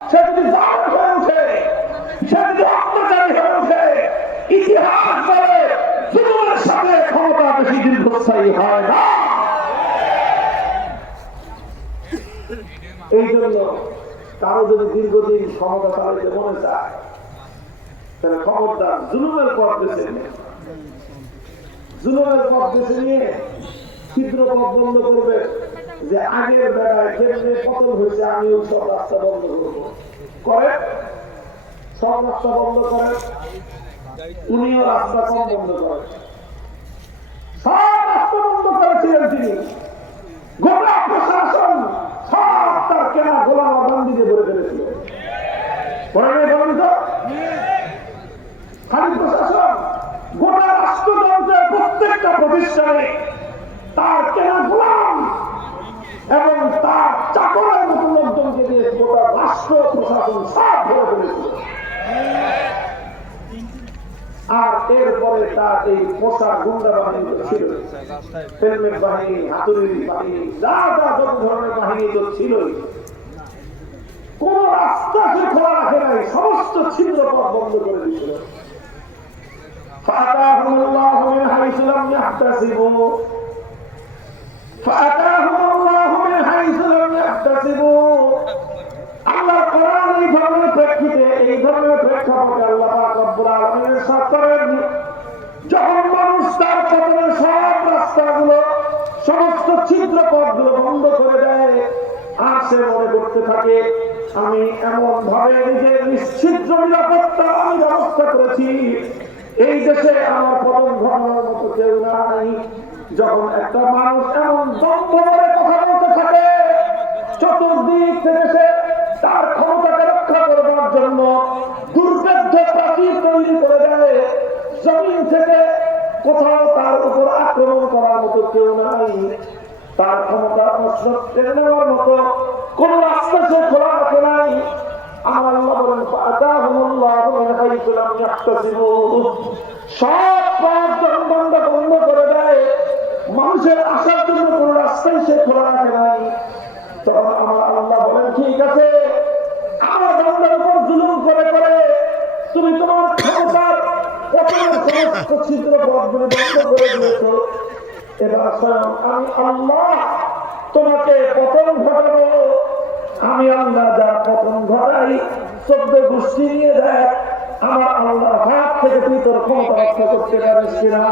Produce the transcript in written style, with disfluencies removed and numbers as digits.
সে যদি জালেম হয়ে ওঠে, সে যদি অত্যাচারী হয়ে ওঠে, ইতিহাস বলে জুলুমের সাথে ক্ষমতা বেশি দীর্ঘস্থায়ী হয় না। এই জন্য কারো যদি দীর্ঘদিন ক্ষমতা চালাইতে মনে চায়, তাহলে খবরদার জুলুমের পথ বেছে নিয়ে, জুলুমের পথ বেছে নিয়ে ক্ষুদ্র পথ বন্ধ করবে, যে আগের বেলায় কেন্দ্রে পতন হয়েছে, আমিও সব রাস্তা বন্ধ করবো, করে সব রাস্তা বন্ধ করে, উনিও রাস্তা কম বন্ধ করে, সব রাস্তা বন্ধ করেছিলেন তিনি। গোটা প্রশাসন সব তার কেনা গোলাম বান্দিকে ভরে ফেলেছিলেন। বলেন তো, খালি প্রশাসন, গোটা রাষ্ট্রযন্ত্রের প্রত্যেকটা প্রতিষ্ঠানে তার কেনা গোলাম এবং তার চাকরের মতো লোকজনকে দিয়ে গোটা রাষ্ট্র প্রশাসন সব ভরে ফেলেছিল। আর এরপরে তার এই পোশাক গুন্ডা বাহিনী তো ছিল, হেলমেট বাহিনী, হাতুড়ি বাহিনী, যা যা যত ধরনের বাহিনী তো ছিলই। কোন রাস্তা সে খোলা রাখে নাই, সমস্ত ছিদ্র পথ বন্ধ করে দিয়েছিল। فأتاهم الله من حيث لم يحتسبوا فأتاهم الله من حيث لم يحتسبوا আল্লাহ কোরআন এই ধরনের প্রেক্ষিতে, এই ধরনের প্রেক্ষাপটে আল্লাহ পাক রব্বুল আলামিনের সাথে যখন মানুষ তার পতনের সব রাস্তাগুলো, সমস্ত ছিদ্র পথগুলো বন্ধ করে দেয়, আর সে মনে করতে থাকে আমি এমন ভাবে নিজের নিশ্চিদ্র নিরাপত্তা আমি ব্যবস্থা করেছি, এই দেশে আমার পতন ঘটানোর মতো কেউ নাই। যখন একটা মানুষ এমন দম্ভ করে কথা বলতে থাকে, চতুর্দিক থেকে সে তার ক্ষমতাকে রক্ষা করবার জন্য দুর্ভেদ্য প্রাচীর তৈরি করে দেয়, জমিন থেকে কোথাও তার উপর আক্রমণ করার মতো কেউ নাই, তার ক্ষমতা নষ্ট কেড়ে নেওয়ার মতো কোন রাস্তা সে খোলা রাখে নাই। আমার আল্লাহ বলেন ফাতাহুমুল্লাহু মিন হাইসু লাম ইয়াহতাসিবু, সব পথ বন্ধ করে দেয়, মানুষের আসার জন্য কোন রাস্তাই সে খোলা রাখে নাই। তখন আমার আল্লাহ বলেন ঠিক আছে, আমার বান্দার উপর জুলুম করে করে তুমি তোমার ক্ষমতার পতনের সমস্ত ছিদ্র পথগুলো বন্ধ করে দিয়েছো, এবার স্বয়ং আমি আল্লাহ তোমাকে পতন ঘটাবো। আমি আল্লাহ যার পতন ঘটাই, 14 গোষ্ঠী নিয়ে দেয়, আমার আল্লাহ হাত থেকে তুই তোর ক্ষমতা রক্ষা করতে পারিস কিনা।